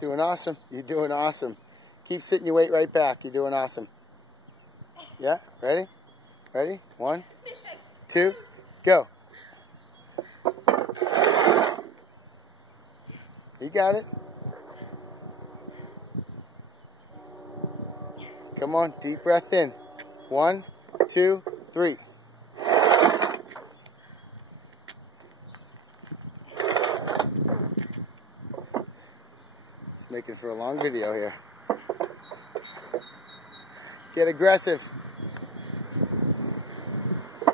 Doing awesome. You're doing awesome. Keep sitting your weight right back. You're doing awesome. Yeah? Ready? Ready? 1, 2, go. You got it. Come on, deep breath in. 1, 2, 3. It's making for a long video here. Get aggressive.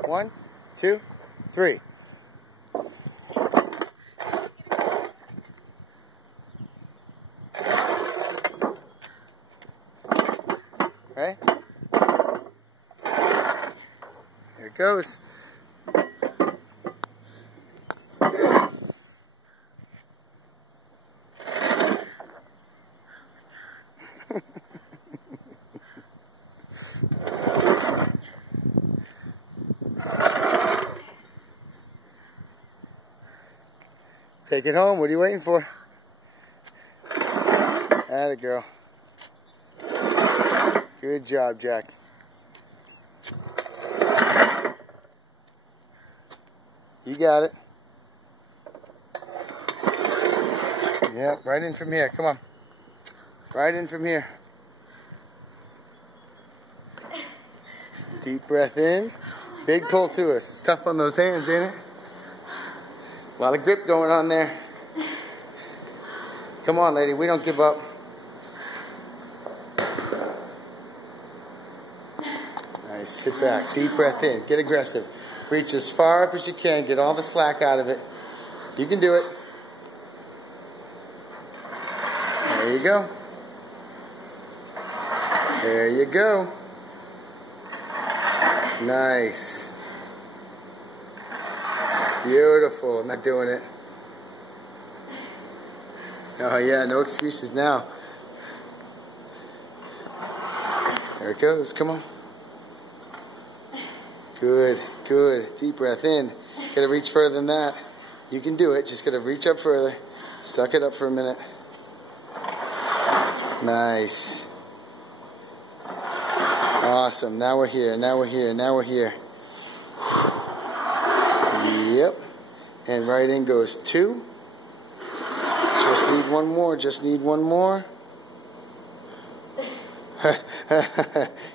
1, 2, 3. Okay. Here it goes. Take it home. What are you waiting for? Atta girl. Good job, Jack. You got it. Yeah, right in from here. Come on. Right in from here. Deep breath in. Big pull to us. It's tough on those hands, ain't it? A lot of grip going on there. Come on, lady. We don't give up. Nice. Sit back. Deep breath in. Get aggressive. Reach as far up as you can. Get all the slack out of it. You can do it. There you go. There you go. Nice. Beautiful. I'm not doing it. Oh yeah, no excuses now. There it goes. Come on. Good, good. Deep breath in. Gotta reach further than that. You can do it. Just gotta reach up further. Suck it up for a minute. Nice. Awesome. Now we're here. Now we're here. Now we're here. Yep. And right in goes 2. Just need one more. Just need one more.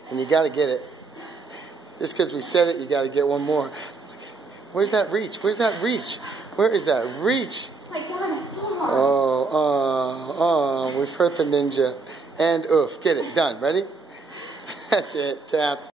And you gotta get it. Just because we said it, you got to get one more. Where's that reach? Where's that reach? Where is that reach? I got it. Oh, we've hurt the ninja. And oof, get it, done. Ready? That's it, tapped.